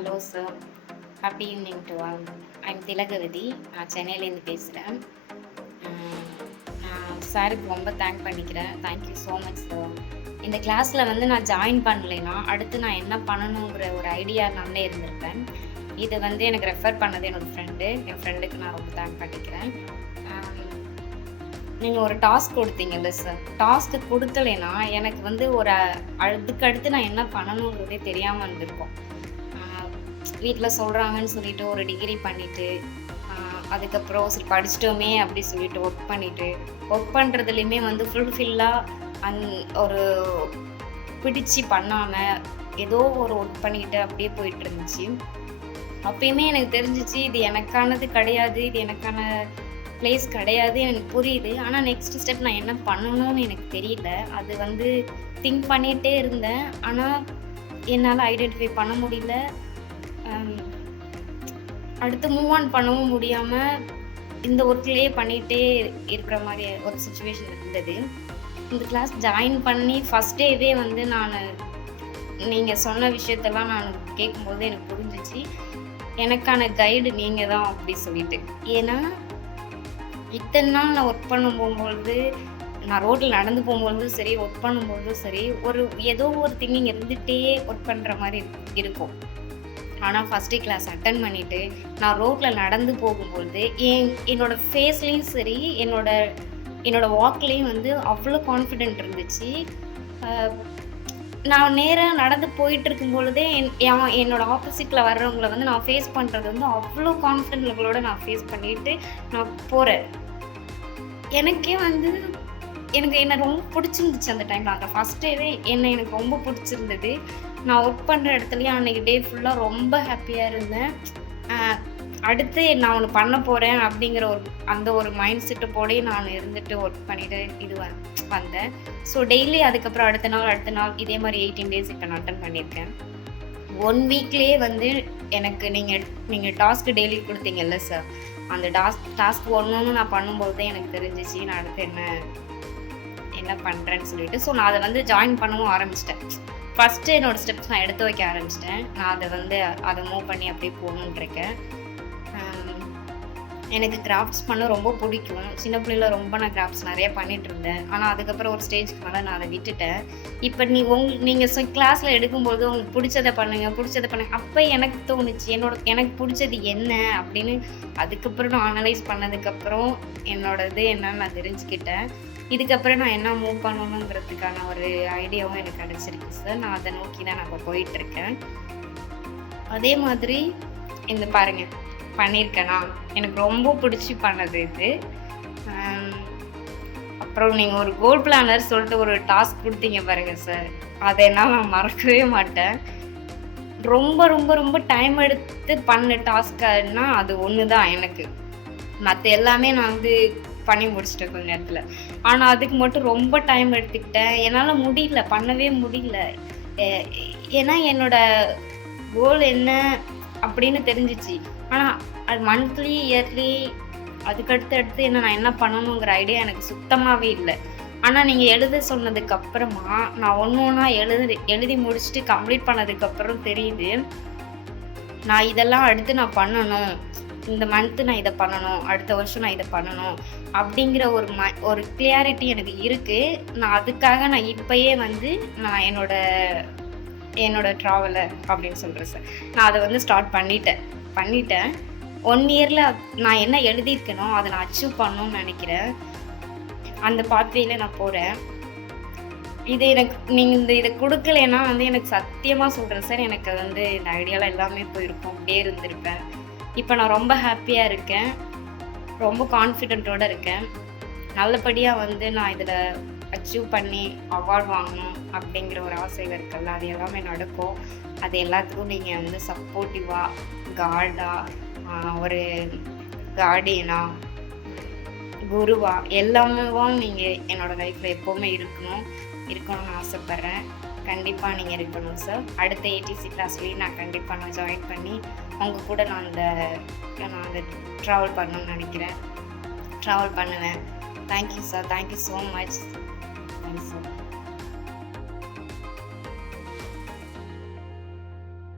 Hello sir, happy evening to all. I'm Thilagavathi. நான் சென்னையிலேருந்து பேசுகிறேன். நான் சாருக்கு ரொம்ப தேங்க் பண்ணிக்கிறேன். Thank you so much sir. இந்த கிளாஸில் வந்து நான் ஜாயின் பண்ணலைன்னா அடுத்து நான் என்ன பண்ணணுங்கிற ஒரு ஐடியா நானே இருந்திருப்பேன். இது வந்து எனக்கு ரெஃபர் பண்ணது என்னோடய ஃப்ரெண்டு. என் ஃப்ரெண்டுக்கு நான் ரொம்ப தேங்க் பண்ணிக்கிறேன். நீங்கள் ஒரு டாஸ்க் கொடுத்தீங்கல்ல சார், டாஸ்க்கு கொடுக்கலைன்னா எனக்கு வந்து ஒரு அதுக்கடுத்து நான் என்ன பண்ணணுங்கிறதே தெரியாமல் இருந்திருக்கும். வீட்டில் சொல்கிறாங்கன்னு சொல்லிட்டு ஒரு டிகிரி பண்ணிவிட்டு அதுக்கப்புறம் சரி படிச்சிட்டோமே அப்படி சொல்லிட்டு ஒர்க் பண்ணுறதுலையுமே வந்து ஃபுல்ஃபில்லாக ஒரு பிடிச்சி பண்ணாமல் ஏதோ ஒரு ஒர்க் பண்ணிக்கிட்டு அப்படியே போயிட்டு இருந்துச்சு. அப்பயுமே எனக்கு தெரிஞ்சிச்சு இது எனக்கானது கிடையாது, இது எனக்கான பிளேஸ் கிடையாது, எனக்கு புரியுது. ஆனால் நெக்ஸ்ட் ஸ்டெப் நான் என்ன பண்ணணும்னு எனக்கு தெரியல. அது வந்து திங்க் பண்ணிகிட்டே இருந்தேன். ஆனால் என்னால் ஐடென்டிஃபை பண்ண முடியல. அடுத்து மூவ் ஆன் பண்ணவும் முடியாமல் இந்த ஒர்க்லேயே பண்ணிகிட்டே இருக்கிற மாதிரி ஒரு சுச்சுவேஷன் இருந்தது. இந்த கிளாஸ் ஜாயின் பண்ணி ஃபஸ்ட் டேவே வந்து நீங்கள் சொன்ன விஷயத்தெல்லாம் நான் கேட்கும்போது எனக்கு புரிஞ்சிச்சு, எனக்கான கைடு நீங்கள் தான் அப்படி சொல்லிட்டு. ஏன்னா இத்தனை நாள் நான் ஒர்க் போகும்பொழுது, நான் ரோட்டில் நடந்து போகும்பொழுதும் சரி, ஒர்க் பண்ணும்போதும் சரி, ஏதோ ஒரு திங்கிங் இருந்துகிட்டே ஒர்க் பண்ணுற மாதிரி இருக்கும். ஆனால் ஃபஸ்ட் டே கிளாஸ் அட்டன் பண்ணிவிட்டு நான் ரோட்டில் நடந்து போகும்பொழுது என்னோட ஃபேஸ்லேயும் சரி, என்னோட வாக்லேயும் வந்து அவ்வளோ கான்ஃபிடென்ட் இருந்துச்சு. நான் நேராக நடந்து போயிட்டு இருக்கும் பொழுதே என்னோட ஆப்போசிட்டில் வர்றவங்கள வந்து நான் ஃபேஸ் பண்ணுறது வந்து அவ்வளோ கான்ஃபிடென்ட் லெவலோடு நான் ஃபேஸ் பண்ணிட்டு நான் போகிறேன். எனக்கே வந்து என்னை ரொம்ப பிடிச்சிருந்துச்சு அந்த டைமில். அந்த ஃபஸ்ட் டேவே எனக்கு ரொம்ப பிடிச்சிருந்தது. நான் ஒர்க் பண்ணுற இடத்துலையும் அன்றைக்கி டே ஃபுல்லாக ரொம்ப ஹாப்பியாக இருந்தேன். அடுத்து நான் ஒன்று பண்ண போகிறேன் அப்படிங்கிற அந்த ஒரு மைண்ட் செட்டப்போடே நான் இருந்துட்டு ஒர்க் பண்ணிவிட்டு வந்தேன். ஸோ டெய்லி அதுக்கப்புறம் அடுத்த நாள் இதே மாதிரி 18 டேஸ் இப்போ நான் அட்டன் பண்ணியிருக்கேன். 1 வீக்லேயே வந்து எனக்கு நீங்கள் டாஸ்க்கு டெய்லி கொடுத்தீங்கல்ல சார், அந்த டாஸ்க் ஒன்று நான் பண்ணும்போது எனக்கு தெரிஞ்சிச்சு நான் அடுத்து என்ன பண்ணுறேன்னு சொல்லிட்டு. ஸோ நான் அதை வந்து ஜாயின் பண்ணவும் ஆரம்பிச்சிட்டேன். ஃபஸ்ட்டு என்னோடய ஸ்டெப்ஸ் நான் எடுத்து வைக்க ஆரம்பிச்சிட்டேன். நான் அதை மூவ் பண்ணி அப்படியே போகணுன்னு இருக்கேன். எனக்கு கிராஃப்ட்ஸ் பண்ண ரொம்ப பிடிக்கும். சின்ன பிள்ளையில ரொம்ப நான் கிராஃப்ட்ஸ் நிறைய பண்ணிகிட்டு இருந்தேன். ஆனால் அதுக்கப்புறம் ஒரு ஸ்டேஜ்க்கு மேலே நான் அதை விட்டுட்டேன். இப்போ நீங்கள் கிளாஸில் எடுக்கும்போது உங்களுக்கு பிடிச்சதை பண்ணுங்க. அப்போ எனக்கு தோணுச்சு எனக்கு பிடிச்சது என்ன அப்படின்னு. அதுக்கப்புறம் நான் அனலைஸ் பண்ணதுக்கப்புறம் என்னோடது என்னன்னு நான் தெரிஞ்சுக்கிட்டேன். இதுக்கப்புறம் நான் என்ன மூவ் பண்ணணுங்கிறதுக்கான ஒரு ஐடியாவும் எனக்கு கிடச்சிருக்கு சார். நான் அதை நோக்கி தான் நான் இப்போ போயிட்டுருக்கேன். அதே மாதிரி இந்த பாருங்கள் பண்ணியிருக்கேனா, எனக்கு ரொம்ப பிடிச்சி பண்ணது இது. அப்புறம் நீங்கள் ஒரு கோல் பிளானர் சொல்லிட்டு ஒரு டாஸ்க் கொடுத்தீங்க பாருங்கள் சார், அதை என்னால் நான் மறக்கவே மாட்டேன். ரொம்ப ரொம்ப ரொம்ப டைம் எடுத்து பண்ண டாஸ்க்குன்னா அது ஒன்று தான் எனக்கு. மற்ற எல்லாமே நான் வந்து பண்ணி முடிச்சிட்டேன் கொஞ்ச நேரத்தில். ஆனால் அதுக்கு மட்டும் ரொம்ப டைம் எடுத்துக்கிட்டேன். என்னால் பண்ணவே முடியல. ஏன்னா என்னோட கோல் என்ன அப்படின்னு தெரிஞ்சிச்சு. ஆனால் அது மந்த்லி இயர்லி அதுக்கடுத்து நான் என்ன பண்ணணுங்கிற ஐடியா எனக்கு சுத்தமாகவே இல்லை. ஆனால் நீங்கள் எழுத சொன்னதுக்கப்புறமா நான் ஒன்றா எழுதி முடிச்சுட்டு கம்ப்ளீட் பண்ணதுக்கப்புறம் தெரியுது, நான் இதெல்லாம் அடுத்து நான் பண்ணணும், இந்த மந்த்து நான் இதை பண்ணணும், அடுத்த வருஷம் நான் இதை பண்ணணும் அப்படிங்கிற ஒரு கிளியாரிட்டி எனக்கு இருக்குது. நான் அதுக்காக நான் இப்போயே வந்து நான் என்னோட ட்ராவலர் அப்படின்னு சொல்கிறேன் சார். நான் அதை வந்து ஸ்டார்ட் பண்ணிட்டேன். 1 இயரில் நான் என்ன எழுதியிருக்கேனோ அதை நான் அச்சீவ் பண்ணணும்னு நினைக்கிறேன். அந்த பாத்வேல நான் போகிறேன். நீங்கள் இதை கொடுக்கலன்னா வந்து எனக்கு சத்தியமாக சொல்கிறேன் சார், எனக்கு வந்து இந்த ஐடியாவில் எல்லாமே போயிருக்கும், அப்படியே இருந்திருப்பேன். இப்போ நான் ரொம்ப ஹாப்பியாக இருக்கேன், ரொம்ப கான்ஃபிடென்ட்டோடு இருக்கேன். நல்லபடியாக வந்து நான் இதில் அச்சீவ் பண்ணி அவார்ட் வாங்கணும் அப்படிங்கிற ஒரு ஆசையில் இருக்குல்ல, அது எல்லாமே நடக்கும். அது எல்லாத்துக்கும் நீங்கள் வந்து சப்போர்ட்டிவாக, ஒரு கார்டியனா, குருவா எல்லாமே நீங்கள் என்னோடய லைஃப்பில் எப்போவுமே இருக்கணும்னு ஆசைப்பட்றேன். கண்டிப்பாக நீங்கள் இருக்கணும் சார். அடுத்த ஏடிசி கிளாஸ்லேயும் நான் கண்டிப்பாக ஜாயின் பண்ணி உங்கள் கூட நான் அந்த ட்ராவல் பண்ணணும்னு நினைக்கிறேன். ட்ராவல் பண்ணுவேன். Thank you sir, thank you so much. Thanks sir.